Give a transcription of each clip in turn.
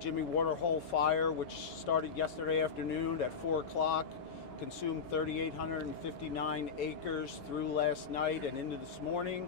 Jimmy Waterhole fire, which started yesterday afternoon at 4 o'clock, consumed 3,859 acres through last night and into this morning.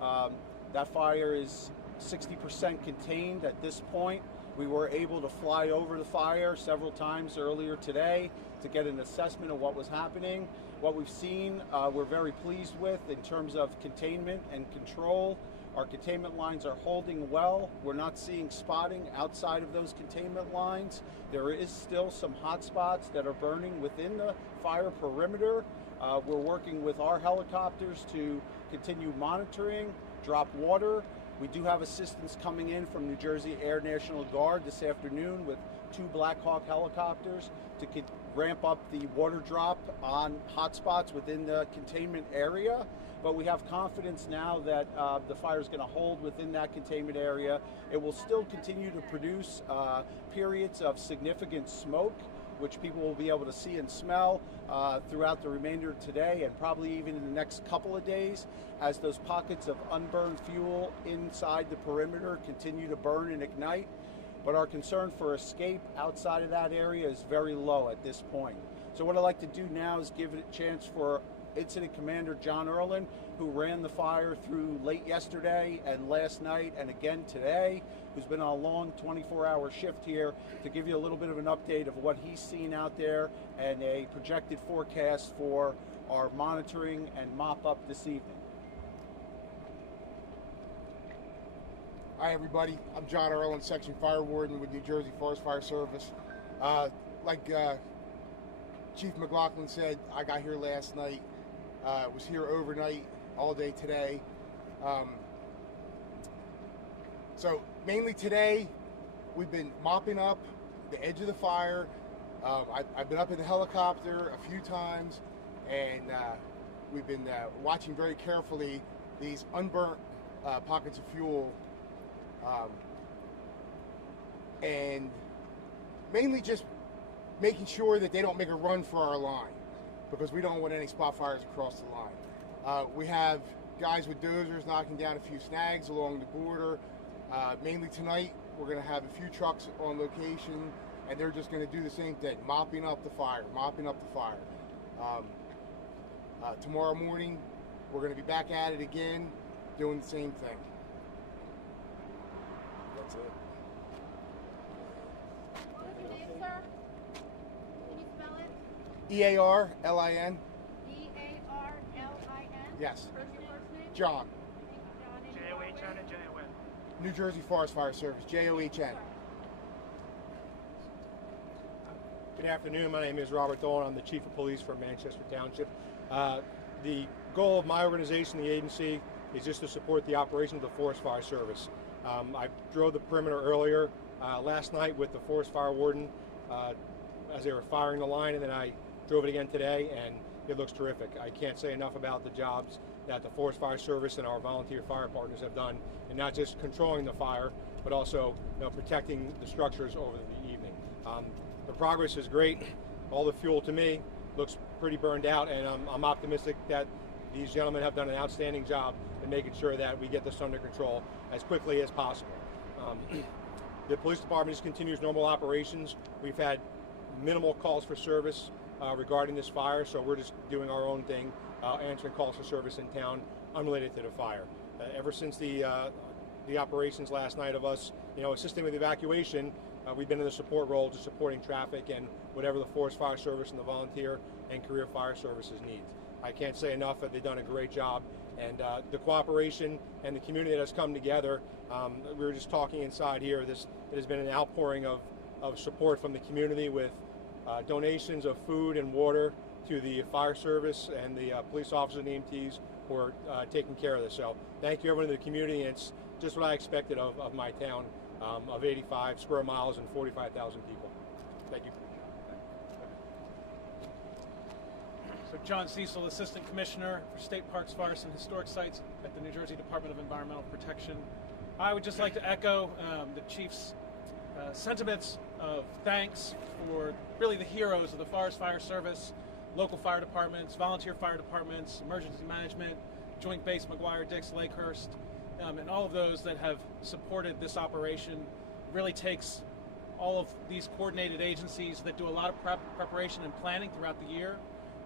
That fire is 60% contained at this point. We were able to fly over the fire several times earlier today to get an assessment of what was happening. What we've seen, we're very pleased with in terms of containment and control. Our containment lines are holding well. We're not seeing spotting outside of those containment lines. There is still some hot spots that are burning within the fire perimeter. We're working with our helicopters to continue monitoring, drop water. We do have assistance coming in from New Jersey Air National Guard this afternoon with 2 Black Hawk helicopters to ramp up the water drop on hotspots within the containment area. But we have confidence now that the fire is going to hold within that containment area. It will still continue to produce periods of significant smoke, which people will be able to see and smell throughout the remainder of today and probably even in the next couple of days as those pockets of unburned fuel inside the perimeter continue to burn and ignite. But our concern for escape outside of that area is very low at this point. So what I'd like to do now is give it a chance for Incident Commander John Irwin, who ran the fire through late yesterday and last night and again today, who's been on a long 24-hour shift here, to give you a little bit of an update of what he's seen out there and a projected forecast for our monitoring and mop-up this evening. Hi everybody, I'm John Irwin, Section Fire Warden with New Jersey Forest Fire Service. Like Chief McLaughlin said, I got here last night, was here overnight, all day today. So mainly today, we've been mopping up the edge of the fire. I've been up in the helicopter a few times, and we've been watching very carefully these unburnt pockets of fuel. And mainly just making sure that they don't make a run for our line, because we don't want any spot fires across the line. We have guys with dozers knocking down a few snags along the border. Mainly tonight, we're going to have a few trucks on location, and they're just going to do the same thing, mopping up the fire. Tomorrow morning, we're going to be back at it again, doing the same thing. That's it. What was your name, sir? Can you spell it? E-A-R-L-I-N. E-A-R-L-I-N? Yes. What's your first name? John. Thank you, John. J-O-H-N and J-O-N. New Jersey Forest Fire Service, J-O-H-N. Good afternoon. My name is Robert Dolan. I'm the Chief of Police for Manchester Township. The goal of my organization, the agency, is just to support the operations of the Forest Fire Service. I drove the perimeter earlier last night with the Forest Fire Warden as they were firing the line, and then I drove it again today, and it looks terrific. I can't say enough about the jobs that the Forest Fire Service and our volunteer fire partners have done, and not just controlling the fire, but also protecting the structures over the evening. The progress is great. All the fuel, to me, looks pretty burned out, and I'm optimistic that these gentlemen have done an outstanding job in making sure that we get this under control as quickly as possible. The police department just continues normal operations. We've had minimal calls for service regarding this fire, so we're just doing our own thing, answering calls for service in town unrelated to the fire. Ever since the operations last night of us, assisting with evacuation, we've been in the support role, just supporting traffic and whatever the Forest Fire Service and the volunteer and career fire services need. I can't say enough that they've done a great job, and the cooperation and the community that has come together. We were just talking inside here. It has been an outpouring of support from the community with donations of food and water to the fire service and the police officers and EMTs who are taking care of this. So thank you everyone in the community. It's just what I expected of my town of 85 square miles and 45,000 people. Thank you. So John Cecil, Assistant Commissioner for State Parks, Forests, and Historic Sites at the New Jersey Department of Environmental Protection. I would just like to echo the Chief's sentiments of thanks for really the heroes of the Forest Fire Service, local fire departments, volunteer fire departments, emergency management, Joint Base McGuire-Dix, Lakehurst, and all of those that have supported this operation. It really takes all of these coordinated agencies that do a lot of preparation and planning throughout the year.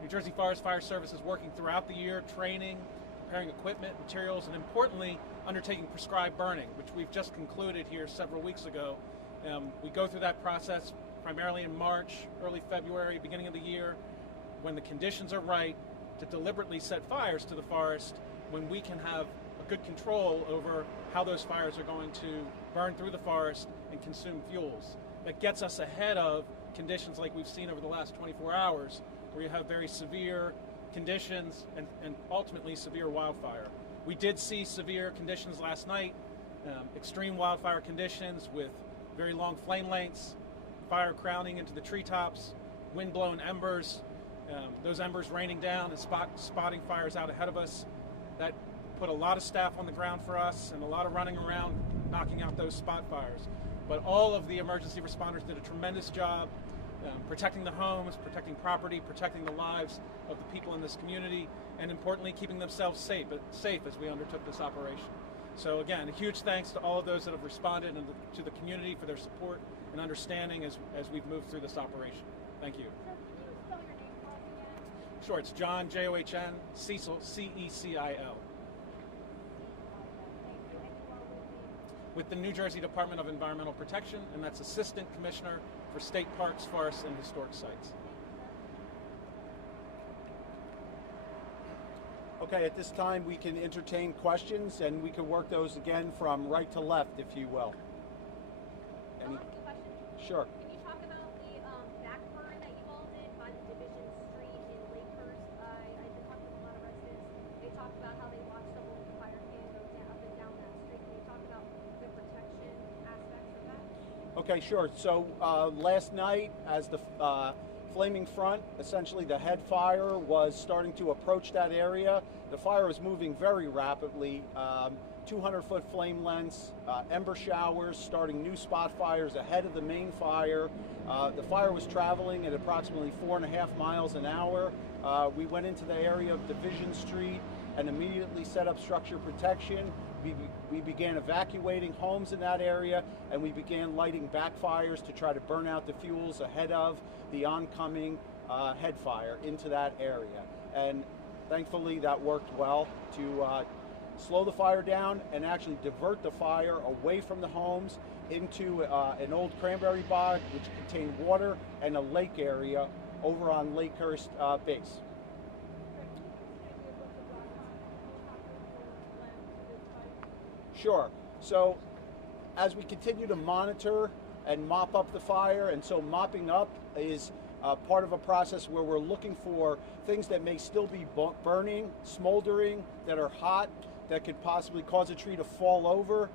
New Jersey Forest Fire Service is working throughout the year, training, preparing equipment, materials, and importantly, undertaking prescribed burning, which we've just concluded here several weeks ago. We go through that process primarily in March, early February, beginning of the year, when the conditions are right to deliberately set fires to the forest, when we can have a good control over how those fires are going to burn through the forest and consume fuels. That gets us ahead of conditions like we've seen over the last 24 hours, where you have very severe conditions and ultimately severe wildfire. We did see severe conditions last night, extreme wildfire conditions with very long flame lengths, fire crowning into the treetops, wind-blown embers, those embers raining down and spotting fires out ahead of us. That put a lot of staff on the ground for us and a lot of running around knocking out those spot fires. But all of the emergency responders did a tremendous job protecting the homes, protecting property, protecting the lives of the people in this community, and importantly, keeping themselves safe as we undertook this operation. So again, a huge thanks to all of those that have responded and to the community for their support and understanding as we've moved through this operation. Thank you. Sir, can you spell your name for us again? Sure, it's John, John, Cecil, Cecil. Thank you. And you are With the New Jersey Department of Environmental Protection, and that's Assistant Commissioner for State Parks, Forests, and Historic Sites. Okay, at this time we can entertain questions, and we can work those again from right to left, if you will. I'll ask you a question. Sure. Can you talk about the back burn that you all did by the Division Street in Lakehurst? I've been talking with a lot of residents. They talked about how they watched the whole fire can go up and down that street. Can you talk about the protection aspects of that? Okay, sure. So last night, as the flaming front, essentially the head fire, was starting to approach that area, the fire was moving very rapidly. 200-foot flame lengths, ember showers, starting new spot fires ahead of the main fire. The fire was traveling at approximately 4.5 miles an hour. We went into the area of Division Street and immediately set up structure protection. We began evacuating homes in that area, and we began lighting backfires to try to burn out the fuels ahead of the oncoming head fire into that area. And thankfully that worked well to slow the fire down and actually divert the fire away from the homes into an old cranberry bog, which contained water, and a lake area over on Lakehurst base. Sure. So as we continue to monitor and mop up the fire, and so mopping up is part of a process where we're looking for things that may still be burning, smoldering, that are hot, that could possibly cause a tree to fall over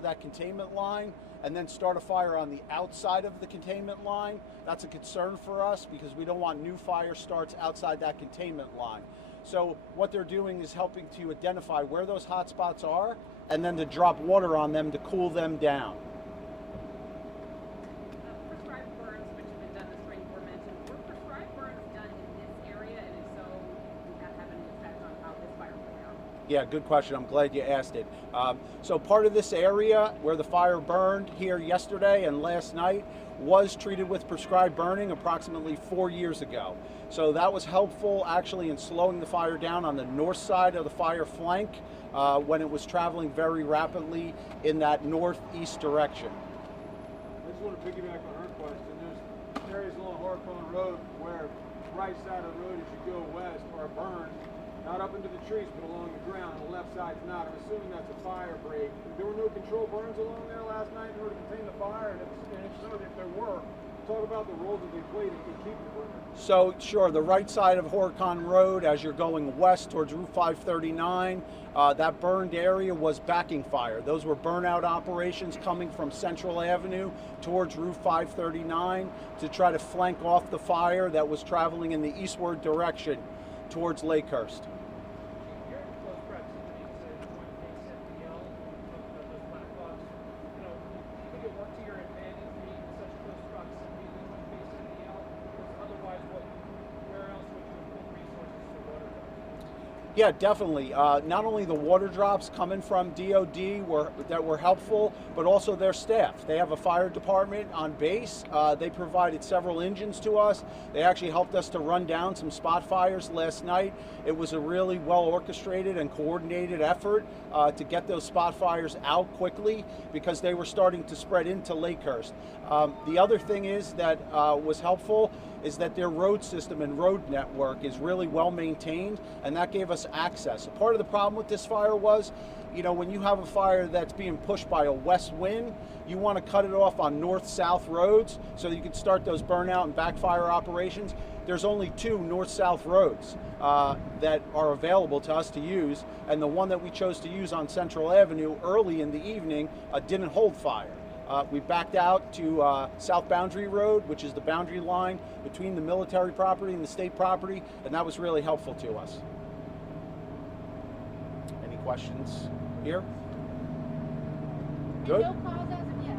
that containment line and then start a fire on the outside of the containment line. That's a concern for us because we don't want new fire starts outside that containment line. So what they're doing is helping to identify where those hot spots are and then to drop water on them to cool them down. Prescribed burns, which have been done this spring, were mentioned. Were prescribed burns done in this area, and if so, did that have any effect on how this fire played out? Yeah, good question. I'm glad you asked it. So part of this area where the fire burned here yesterday and last night was treated with prescribed burning approximately 4 years ago. So that was helpful actually in slowing the fire down on the north side of the fire flank when it was traveling very rapidly in that northeast direction. I just want to piggyback on her question. There's areas along Horicon Road where right side of the road as you go west are burned, not up into the trees but along the ground. The left side's not. I'm assuming that's a fire break. There were no control burns along there last night in order to contain the fire, and if so, if there were, talk about the roles that they played in keeping the burn. So sure, the right side of Horicon Road as you're going west towards Route 539, that burned area was backing fire. Those were burnout operations coming from Central Avenue towards Route 539 to try to flank off the fire that was traveling in the eastward direction towards Lakehurst. You're in close proximity to Joint Base FDL, those black box. You know, do you think it worked to your advantage being in such close proximity to Joint Base FDL? Because otherwise, where else would you have pulled resources to water? Yeah, definitely. Not only the water drops coming from DOD that were helpful, but also their staff. They have a fire department on base. They provided several engines to us. They actually helped us to run down some spot fires last night. It was a really well orchestrated and coordinated effort to get those spot fires out quickly because they were starting to spread into Lakehurst. The other thing is that was helpful is that their road system and road network is really well maintained, and that gave us access. Part of the problem with this fire was, you know, when you have a fire that's being pushed by a west wind, you want to cut it off on north-south roads so that you can start those burnout and backfire operations. There's only 2 north-south roads that are available to us to use, and the one that we chose to use on Central Avenue early in the evening didn't hold fire. We backed out to South Boundary Road, which is the boundary line between the military property and the state property, and that was really helpful to us. Any questions here? Good. And no cause as of yet.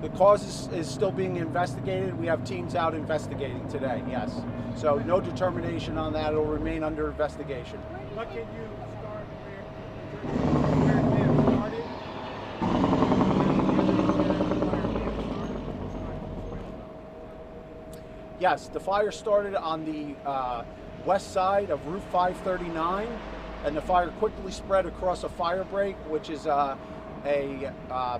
The cause is still being investigated. We have teams out investigating today, yes. So no determination on that. It'll remain under investigation. What can you start where it may have started? Yes, the fire started on the west side of Route 539, and the fire quickly spread across a fire break, which is a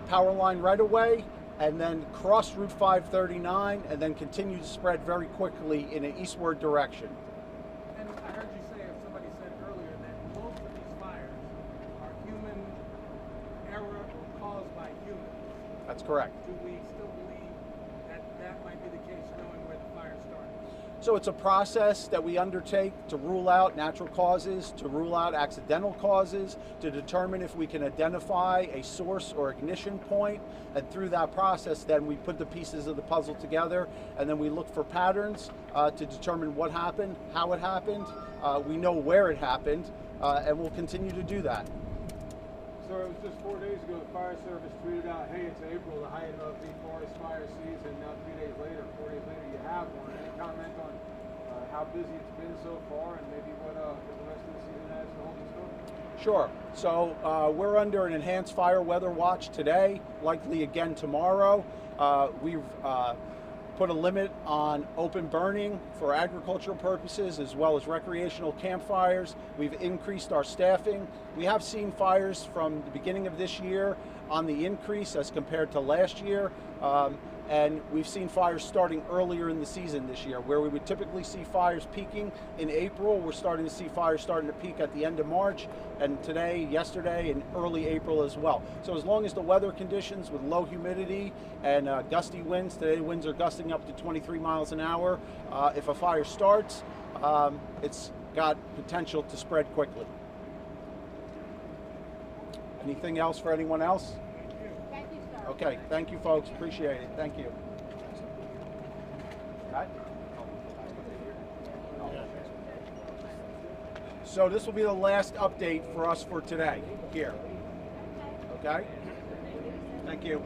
power line right away, and then crossed Route 539, and then continued to spread very quickly in an eastward direction. And I heard you say, or somebody said earlier, that most of these fires are human error or caused by humans. That's correct. Do we still believe that that might be the case, knowing where the fire started? So it's a process that we undertake to rule out natural causes, to rule out accidental causes, to determine if we can identify a source or ignition point, and through that process then we put the pieces of the puzzle together, and then we look for patterns to determine what happened, how it happened. We know where it happened, and we'll continue to do that. So it was just 4 days ago the fire service tweeted out, hey, it's April, the height of the forest fire season. Now 3 days later, 4 days later, you have one. Any comment on how busy it's been so far and maybe what the rest of the season has to hold in store? Sure. So we're under an enhanced fire weather watch today, likely again tomorrow. We've put a limit on open burning for agricultural purposes as well as recreational campfires. We've increased our staffing. We have seen fires from the beginning of this year on the increase as compared to last year. And we've seen fires starting earlier in the season this year, where we would typically see fires peaking in April. We're starting to see fires starting to peak at the end of March, and today, yesterday, and early April as well. So as long as the weather conditions with low humidity and gusty winds, today winds are gusting up to 23 miles an hour. If a fire starts, it's got potential to spread quickly. Anything else for anyone else? Thank you, sir. Okay, thank you folks, appreciate it, thank you. Okay. So this will be the last update for us for today, here. Okay? Thank you.